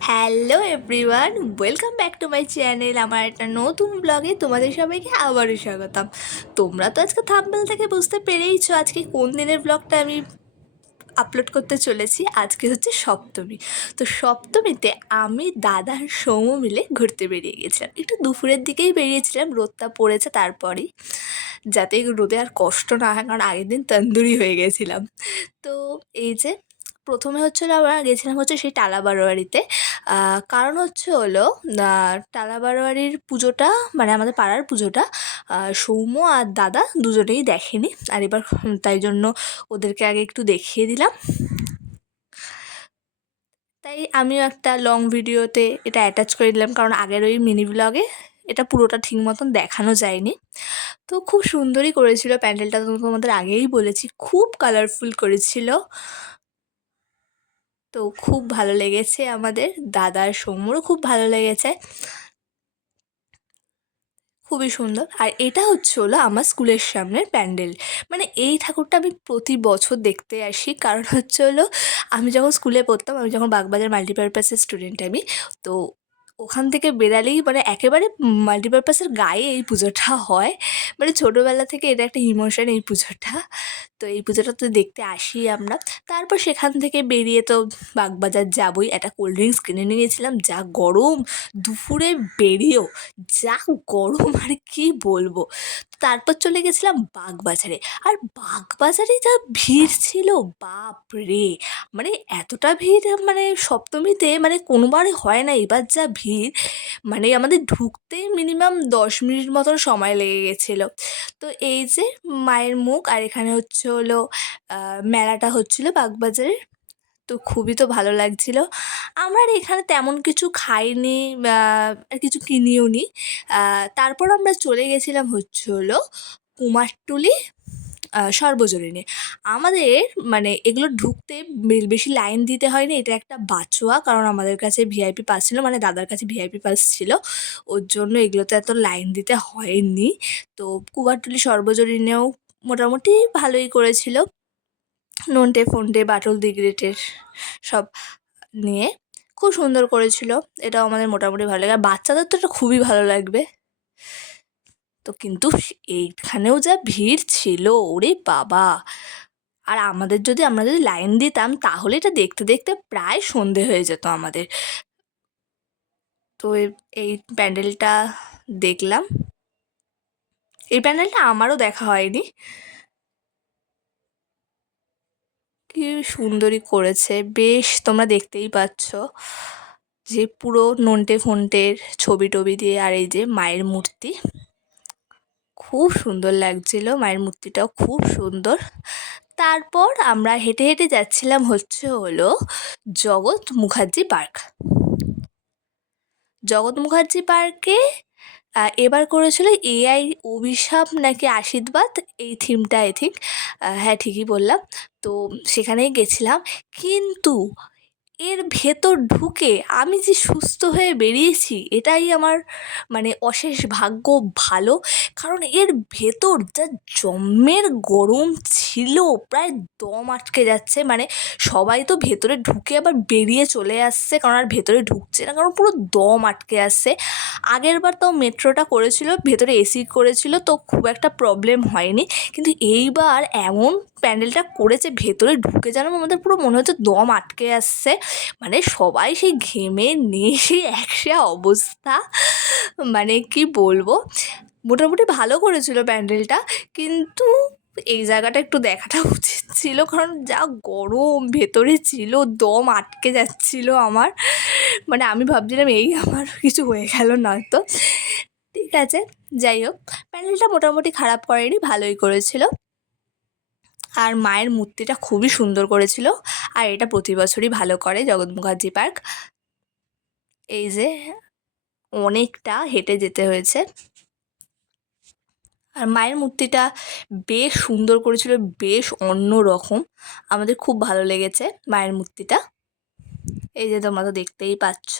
Hello everyone, welcome back to my channel. আমার একটা নতুন ব্লগে তোমাদের সবাইকে আবারও স্বাগতম। তোমরা তো আজকে থাম্বনেল থেকে বুঝতে পেরেইছো আজকে কোন দিনের ব্লগটা আমি আপলোড করতে চলেছি। আজকে হচ্ছে সপ্তমী। তো সপ্তমীতে আমি দাদার সৌম মিলে ঘুরতে বেরিয়ে গেছিলাম। একটু দুপুরের দিকেই বেরিয়েছিলাম, রোদটা পড়েছে তারপরেই, যাতে রোদে আর কষ্ট না হয়, কারণ আগের দিন তন্দুরি হয়ে গেছিলাম। তো এই যে প্রথমে হচ্ছিলো আমরা গেছিলাম হচ্ছে সেই টালা বারোয়ারিতে। কারণ হলো টালা বারোয়ারির পুজোটা, মানে আমাদের পাড়ার পুজোটা সৌম্য আর দাদা দুজনেই দেখেনি, আর এবার তাই জন্য ওদেরকে আগে একটু দেখিয়ে দিলাম। তাই আমিও একটা লং ভিডিওতে এটা অ্যাটাচ করে দিলাম, কারণ আগের ওই মিনি ব্লগে এটা পুরোটা ঠিক মতন দেখানো যায়নি। তো খুব সুন্দরই করেছিল প্যান্ডেলটা, তো তোমাদের আগেই বলেছি খুব কালারফুল করেছিল। তো খুব ভালো লেগেছে আমাদের, দাদার সৌম্যরও খুব ভালো লেগেছে, খুবই সুন্দর। আর এটা হলো আমার স্কুলের সামনের প্যান্ডেল। মানে এই ঠাকুরটা আমি প্রতি বছর দেখতে আসি, কারণ হলো আমি যখন স্কুলে পড়তাম, আমি যখন বাগবাজার মাল্টিপারপাসের স্টুডেন্ট আমি, তো ওখান থেকে বেরালেই মানে একেবারে মাল্টিপারপাসের গায়ে এই পুজোটা হয়। মানে ছোটোবেলা থেকে এটা একটা ইমোশন এই পুজোটা। তো এই পুজোটা তো দেখতে আসি আমরা। তারপর সেখান থেকে বেরিয়ে তো বাগবাজার যাবই, একটা কোল্ড ড্রিঙ্কস কিনে নিয়ে গেছিলাম। যা গরম, দুপুরে বেরিয়েও যা গরম আর কি বলবো। তারপর চলে গেছিলাম বাগবাজারে, আর বাগবাজারে যা ভিড় ছিল বাপরে! মানে এতটা ভিড় মানে সপ্তমীতে মানে কোনোবারই হয় না, এবার যা ভিড়, মানে আমাদের ঢুকতেই মিনিমাম 10 মিনিট মতন সময় লেগে গেছিলো। তো এই যে মায়ের মুখ, আর এখানে হলো মেলাটা হচ্ছিলো বাগবাজারে। তো খুবই তো ভালো লাগছিল। আমার এখানে তেমন কিছু খাইনি, আর কিছু কিনিও নি। তারপর আমরা চলে গেছিলাম হলো কুমারটুলি সর্বজনীনে। আমাদের মানে এগুলো ঢুকতে বেশি লাইন দিতে হয়নি, এটা একটা বাচোয়া, কারণ আমাদের কাছে ভিআইপি পাস ছিল, মানে দাদার কাছে ভিআইপি পাস ছিল, ওর জন্য এগুলোতে এত লাইন দিতে হয়নি। তো কুমারটুলি সর্বজনীনেও মোটামুটি ভালোই করেছিল, নন্টে ফন্টে বাটুল দি গ্রেটের সব নিয়ে খুব সুন্দর করেছিল। এটাও আমাদের মোটামুটি ভালো লাগে, আর বাচ্চাদের তো এটা খুবই ভালো লাগবে। তো কিন্তু এইখানেও যা ভিড় ছিল, ওরে বাবা! আর আমরা যদি লাইন দিতাম তাহলে এটা দেখতে দেখতে প্রায় সন্ধে হয়ে যেত আমাদের। তো এই প্যান্ডেলটা দেখলাম। এই প্যান্ডেলটা আমারও দেখা হয়নি, কি সুন্দরই করেছে বেশ, তোমরা দেখতেই পাচ্ছ যে পুরো নন্টে ফন্টের ছবি টবি দিয়ে। আর এই যে মায়ের মূর্তি, খুব সুন্দর লাগছিল, মায়ের মূর্তিটাও খুব সুন্দর। তারপর আমরা হেঁটে হেঁটে যাচ্ছিলাম হলো জগৎ মুখার্জি পার্ক। জগৎ মুখার্জি পার্কে এবার করেছিল এআই অভিশাপ নাকি আশীর্বাদ, এই থিমটা আই থিঙ্ক। হ্যাঁ, ঠিকই বললাম। তো সেখানেই গেছিলাম, কিন্তু এর ভেতর ঢুকে আমি যে সুস্থ হয়ে বেরিয়েছি এটাই আমার মানে অশেষ ভাগ্য ভালো। কারণ এর ভেতর যা জম্মের গরম ছিল, প্রায় দম আটকে যাচ্ছে। মানে সবাই তো ভেতরে ঢুকে আবার বেরিয়ে চলে আসছে, কারণ আর ভেতরে ঢুকছে না, কারণ পুরো দম আটকে আসছে। আগের বার তো মেট্রোটা করেছিল, ভেতরে এসি করেছিল, তো খুব একটা প্রবলেম হয়নি। কিন্তু এইবার এমন প্যান্ডেলটা করেছে, ভেতরে ঢুকে যেন আমাদের পুরো মনে হচ্ছে দম আটকে আসছে। মানে সবাই সেই ঘেমে নেশে একসা অবস্থা, মানে কি বলবো। মোটামুটি ভালো করেছিল প্যান্ডেলটা, কিন্তু এই জায়গাটা একটু দেখাটা উচিত ছিল, কারণ যা গরম ভেতরে ছিল, দম আটকে যাচ্ছিল আমার। মানে আমি ভাবছিলাম এই আমার কিছু হয়ে গেল নয়তো। ঠিক আছে, যাই হোক, প্যান্ডেলটা মোটামুটি খারাপ করেনি, ভালোই করেছিল। আর মায়ের মূর্তিটা খুবই সুন্দর করেছিল। আর এটা প্রতি বছরই ভালো করে জগৎ মুখার্জি পার্ক। এই যে অনেকটা হেঁটে যেতে হয়েছে। আর মায়ের মূর্তিটা বেশ সুন্দর করেছিল, বেশ অন্য রকম, আমাদের খুব ভালো লেগেছে মায়ের মূর্তিটা। এই যে তোমরা তো দেখতেই পাচ্ছ।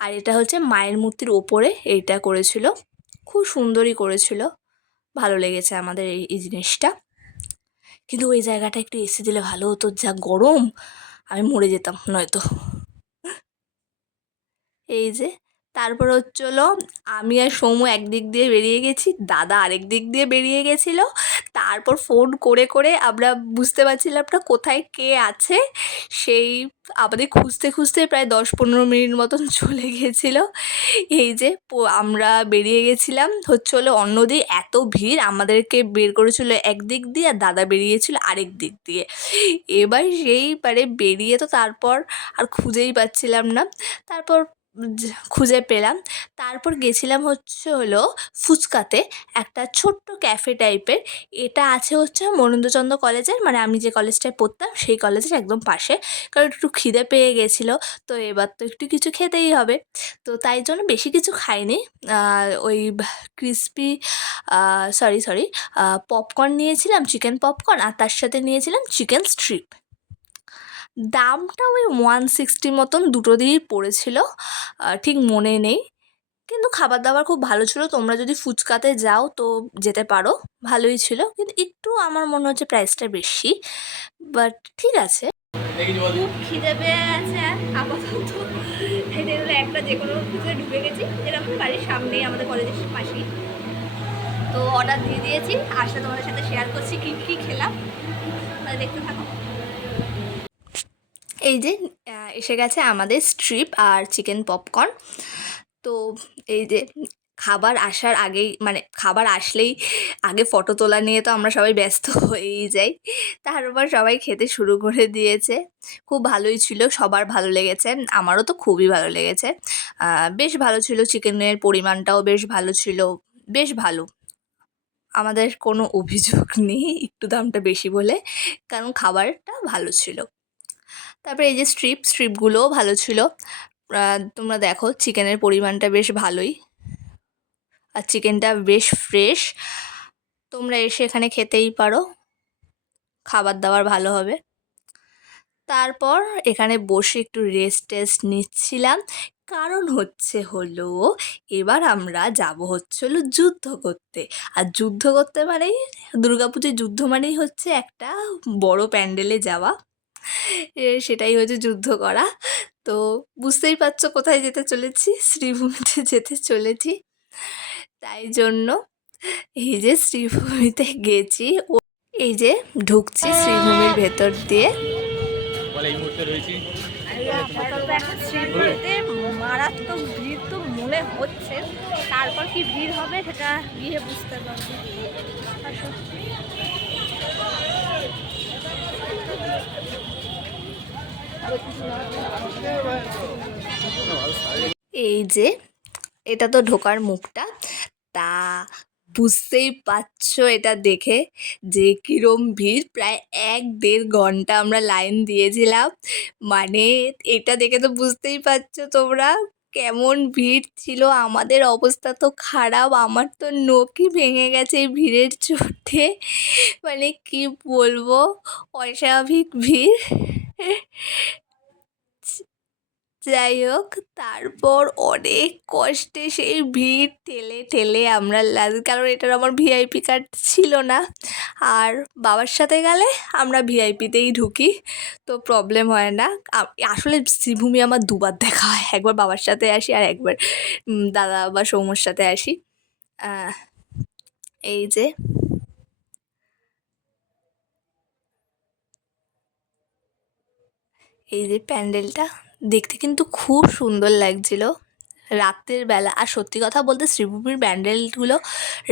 আর এটা হচ্ছে মায়ের মূর্তির ওপরে এইটা করেছিল, খুব সুন্দরই করেছিল, ভালো লেগেছে আমাদের এই জিনিসটা। কিন্তু ওই জায়গাটা একটু এসি দিলে ভালো হতো, যা গরম, আমি মরে যেতাম নয়তো। এই যে তারপর হচ্ছে হলো আমি আর সৌম্য একদিক দিয়ে বেরিয়ে গেছি, দাদা আরেক দিক দিয়ে বেরিয়ে গেছিলো। তারপর ফোন করে করে আমরা বুঝতে পারছিলাম না কোথায় কে আছে। সেই আমাদের খুঁজতে খুঁজতে প্রায় 10-15 মিনিট মতন চলে গেছিলো। এই যে আমরা বেরিয়ে গেছিলাম হচ্ছে হলো অন্যদিকে, এত ভিড় আমাদেরকে বের করেছিল একদিক দিয়ে আর দাদা বেরিয়েছিল আরেক দিক দিয়ে। এবার সেইবারে বেরিয়ে তো তারপর আর খুঁজেই পাচ্ছিলাম না। তারপর খুঁজে পেলাম। তারপর গেছিলাম হচ্ছে হলো ফুচকাতে, একটা ছোট্ট ক্যাফে টাইপের। এটা আছে হচ্ছে মনীন্দ্রচন্দ্র কলেজের, মানে আমি যে কলেজটায় পড়তাম সেই কলেজের একদম পাশে। কারণ একটু খিদে পেয়ে গেছিলো, তো এবার তো একটু কিছু খেতেই হবে। তো তাই জন্য বেশি কিছু খাইনি। ওই ক্রিসপি সরি পপকর্ন নিয়েছিলাম, চিকেন পপকর্ন, আর তার সাথে নিয়েছিলাম চিকেন স্ট্রিপ। দামটা ওই 160 মতন দুটো দিয়েই পড়েছিল, ঠিক মনে নেই। কিন্তু খাবার দাবার খুব ভালো ছিল, তোমরা যদি ফুচকাতে যাও তো যেতে পারো, ভালোই ছিল। কিন্তু একটু আমার মনে হচ্ছে প্রাইসটা বেশি, বাট ঠিক আছে। খুব খিদে পেয়ে আছে আর আপাতত হেঁটে গেলে একটা যে কোনো কিছুতে ঢুকে গেছি, যেটা আমাদের বাড়ির সামনেই, আমাদের কলেজের পাশেই। তো অর্ডার দিয়ে দিয়েছি, আসলে তোমাদের সাথে শেয়ার করছি কী কী খেলাম, তাহলে দেখতে থাকো। এই যে এসে গেছে আমাদের স্ট্রিপ আর চিকেন পপকর্ন। তো এই যে খাবার আসার আগেই, মানে খাবার আসলেই আগে ফটো তোলা নিয়ে তো আমরা সবাই ব্যস্ত হয়েই যাই। তারপর সবাই খেতে শুরু করে দিয়েছে। খুব ভালোই ছিল, সবার ভালো লেগেছে, আমারও তো খুবই ভালো লেগেছে। বেশ ভালো ছিল, চিকেনের পরিমাণটাও বেশ ভালো ছিল, বেশ ভালো। আমাদের কোনো অভিযোগ নেই একটু দামটা বেশি বলে, কারণ খাবারটা ভালো ছিল। তারপরে এই যে স্ট্রিপগুলোও ভালো ছিল। তোমরা দেখো চিকেনের পরিমাণটা বেশ ভালোই, আর চিকেনটা বেশ ফ্রেশ। তোমরা এসে এখানে খেতেই পারো, খাবার দাবার ভালো হবে। তারপর এখানে বসে একটু টেস্ট নিচ্ছিলাম, কারণ হচ্ছে হলো এবার আমরা যাব হচ্ছে হলো যুদ্ধ করতে। আর যুদ্ধ করতে মানেই, দুর্গাপুজোয় যুদ্ধ মানেই হচ্ছে একটা বড় প্যান্ডেলে যাওয়া, সেটাই হচ্ছে যুদ্ধ করা। তো বুঝতেই পারছো কোথায় যেতে চলেছি, শ্রীভূমিতে যেতে চলেছি। তাই জন্য এই যে শ্রীভূমিতে গেছি, এই যে ঢুকছি শ্রীভূমির ভেতর দিয়ে। আপাতত এখন শ্রীভূমিতে মারাত্মক ভিড় তো মনে হচ্ছে, তারপর কি ভিড় হবে সেটা গিয়ে বুঝতে পারবো। এই যে এটা তো ঢোকার মুখটা, তা বুঝতেই পারছো এটা দেখে যে কিরম ভিড়। প্রায় 1-1.5 ঘন্টা আমরা লাইন দিয়েছিলাম, মানে এটা দেখে তো বুঝতেই পারছো তোমরা কেমন ভিড় ছিল। আমাদের অবস্থা তো খারাপ, আমার তো নখই ভেঙে গেছে এই ভিড়ের চোটে, মানে কি বলবো, অস্বাভাবিক ভিড়। যাই হোক, তারপর অনেক কষ্টে সেই ভিড় ঠেলে ঠেলে আমরা কারণ এটার আমার ভিআইপি কার্ড ছিল না, আর বাবার সাথে গেলে আমরা ভিআইপিতেই ঢুকি, তো প্রবলেম হয় না। আসলে শ্রীভূমি আমার দুবার দেখা হয়, একবার বাবার সাথে আসি আর একবার দাদা বা সৌম্যর সাথে আসি। এই যে এই যে প্যান্ডেলটা দেখতে কিন্তু খুব সুন্দর লাগছিল রাতের বেলা। আর সত্যি কথা বলতে শ্রীভূমির প্যান্ডেলগুলো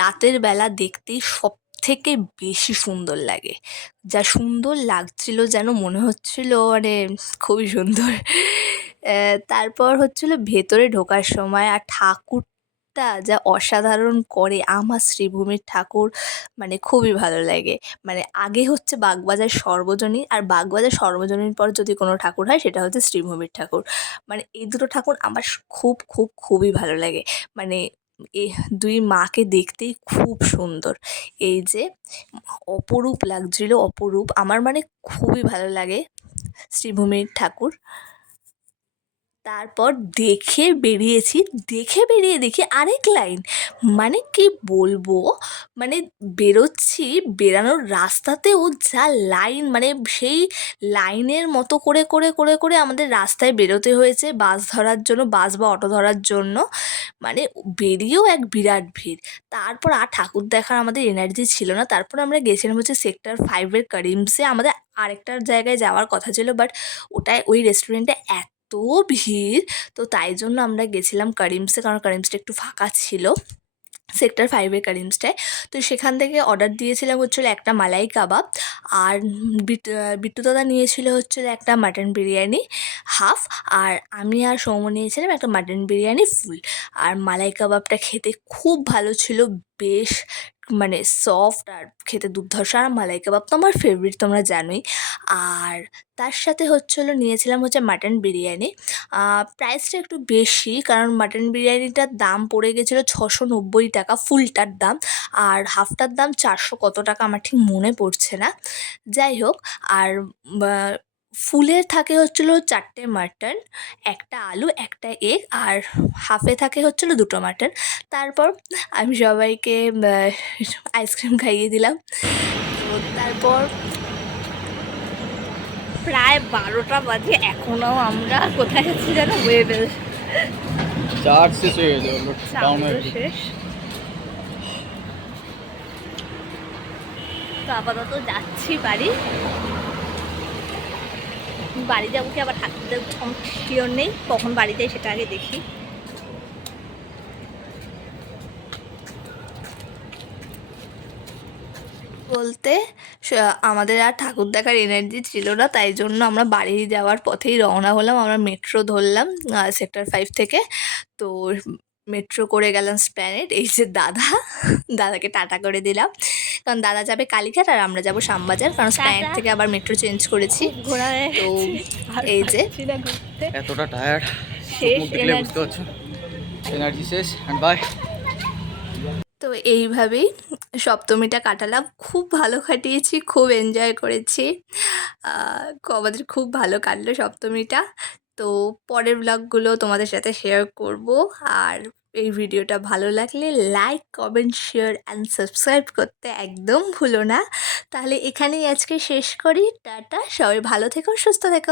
রাতের বেলা দেখতেই সব থেকে বেশি সুন্দর লাগে। যা সুন্দর লাগছিল যেন মনে হচ্ছিল মানে খুবই সুন্দর। তারপর হচ্ছিল ভেতরে ঢোকার সময় আর ঠাকুরটা যা অসাধারণ করে, আমার শ্রীভূমির ঠাকুর মানে খুবই ভালো লাগে। মানে আগে হচ্ছে বাগবাজার সর্বজনীন, আর বাগবাজার সর্বজনীন পর যদি কোনো ঠাকুর হয় সেটা হচ্ছে শ্রীভূমির ঠাকুর। মানে এই দুটো ঠাকুর আমার খুব খুব খুবই ভালো লাগে। মানে এ দুই মাকে দেখতেই খুব সুন্দর। এই যে অপরূপ লাগছিল, অপরূপ, আমার মানে খুবই ভালো লাগে শ্রীভূমির ঠাকুর। তারপর দেখে বেরিয়ে দেখি আরেক লাইন, মানে কি বলবো, মানে বেরোচ্ছি, বেরানোর রাস্তাতেও যা লাইন, মানে সেই লাইনের মতো করে আমাদের রাস্তায় বেরোতে হয়েছে বাস ধরার জন্য, বাস বা অটো ধরার জন্য। মানে বেরিয়েও এক বিরাট ভিড়। তারপর আর ঠাকুর দেখার আমাদের এনার্জি ছিল না। তারপর আমরা গেছিলাম হচ্ছে সেক্টর 5-এর করিমসে। আমাদের আরেকটা জায়গায় যাওয়ার কথা ছিল, বাট ওই রেস্টুরেন্টে এত ভিড়, তো তাই জন্য আমরা গেছিলাম করিমসে, কারণ করিমসটা একটু ফাঁকা ছিল, সেক্টর 5-এর করিমসটায়। তো সেখান থেকে অর্ডার দিয়েছিলাম হচ্ছিলো একটা মালাই কাবাব, আর বিট্টু দাদা নিয়েছিল হচ্ছিলো একটা মাটন বিরিয়ানি হাফ, আর আমি আর সৌম্য নিয়েছিলাম একটা মাটন বিরিয়ানি ফুল। আর মালাই কাবাবটা খেতে খুব ভালো ছিল, বেশ মানে সফট আর খেতে দুর্ধর্ষ। আর মালাই কাবাব তো আমার ফেভারিট, তোমরা জানোই। আর তার সাথে নিয়েছিলাম হচ্ছে মাটন বিরিয়ানি। প্রাইসটা একটু বেশি, কারণ মাটন বিরিয়ানিটার দাম পড়ে গেছিলো 690 টাকা ফুলটার দাম, আর হাফটার দাম 400 কত টাকা আমার ঠিক মনে পড়ছে না। যাই হোক, আর ফুলের থাকে হচ্ছিলো 4টে মাটন, একটা আলু, একটা এগ, আর হাফে থাকে হচ্ছিলো 2টো মাটন। তারপর আমি সবাইকে আইসক্রিম খাইয়ে দিলাম। তো তারপর প্রায় 12টা বাজে, এখনও আমরা কোথায় যাচ্ছি যেন, ওয়েবেল। চার্জ শেষ হয়ে গেছে, শেষ। তো আপাতত যাচ্ছি বাড়ি যাবো কি আবার ঠাকুর দেখবো, শিওর নেই কখন বাড়ি যাই, সেটা আগে দেখি। বলতে আমাদের আর ঠাকুর দেখার এনার্জি ছিল না, তাই জন্য আমরা বাড়ি যাওয়ার পথেই রওনা হলাম। আমরা মেট্রো ধরলাম সেক্টর 5 থেকে। তো মেট্রো করে গেলাম স্প্ল্যানেড। এই যে দাদাকে টাটা করে দিলাম, কারণ দাদা যাবে কালীঘাট আর আমরা যাবো শ্যামবাজার, কারণ স্প্ল্যানেড থেকে আবার মেট্রো চেঞ্জ করেছি। তো এই যে এতটা টায়ার্ড, শেষ বুঝতে পারছো, এনার্জি শেষ। And bye. তো এইভাবেই সপ্তমীটা কাটালাম, খুব ভালো কাটিয়েছি, খুব এনজয় করেছি। আমাদের খুব ভালো কাটলো সপ্তমীটা। তো পরের ব্লগগুলো তোমাদের সাথে শেয়ার করব। আর এই ভিডিওটা ভালো লাগলে like, comment, share and subscribe করতে একদম ভুলো না। তাহলে এখানেই আজকে শেষ করি, টাটা, সবাই ভালো থেকো, সুস্থ থেকো।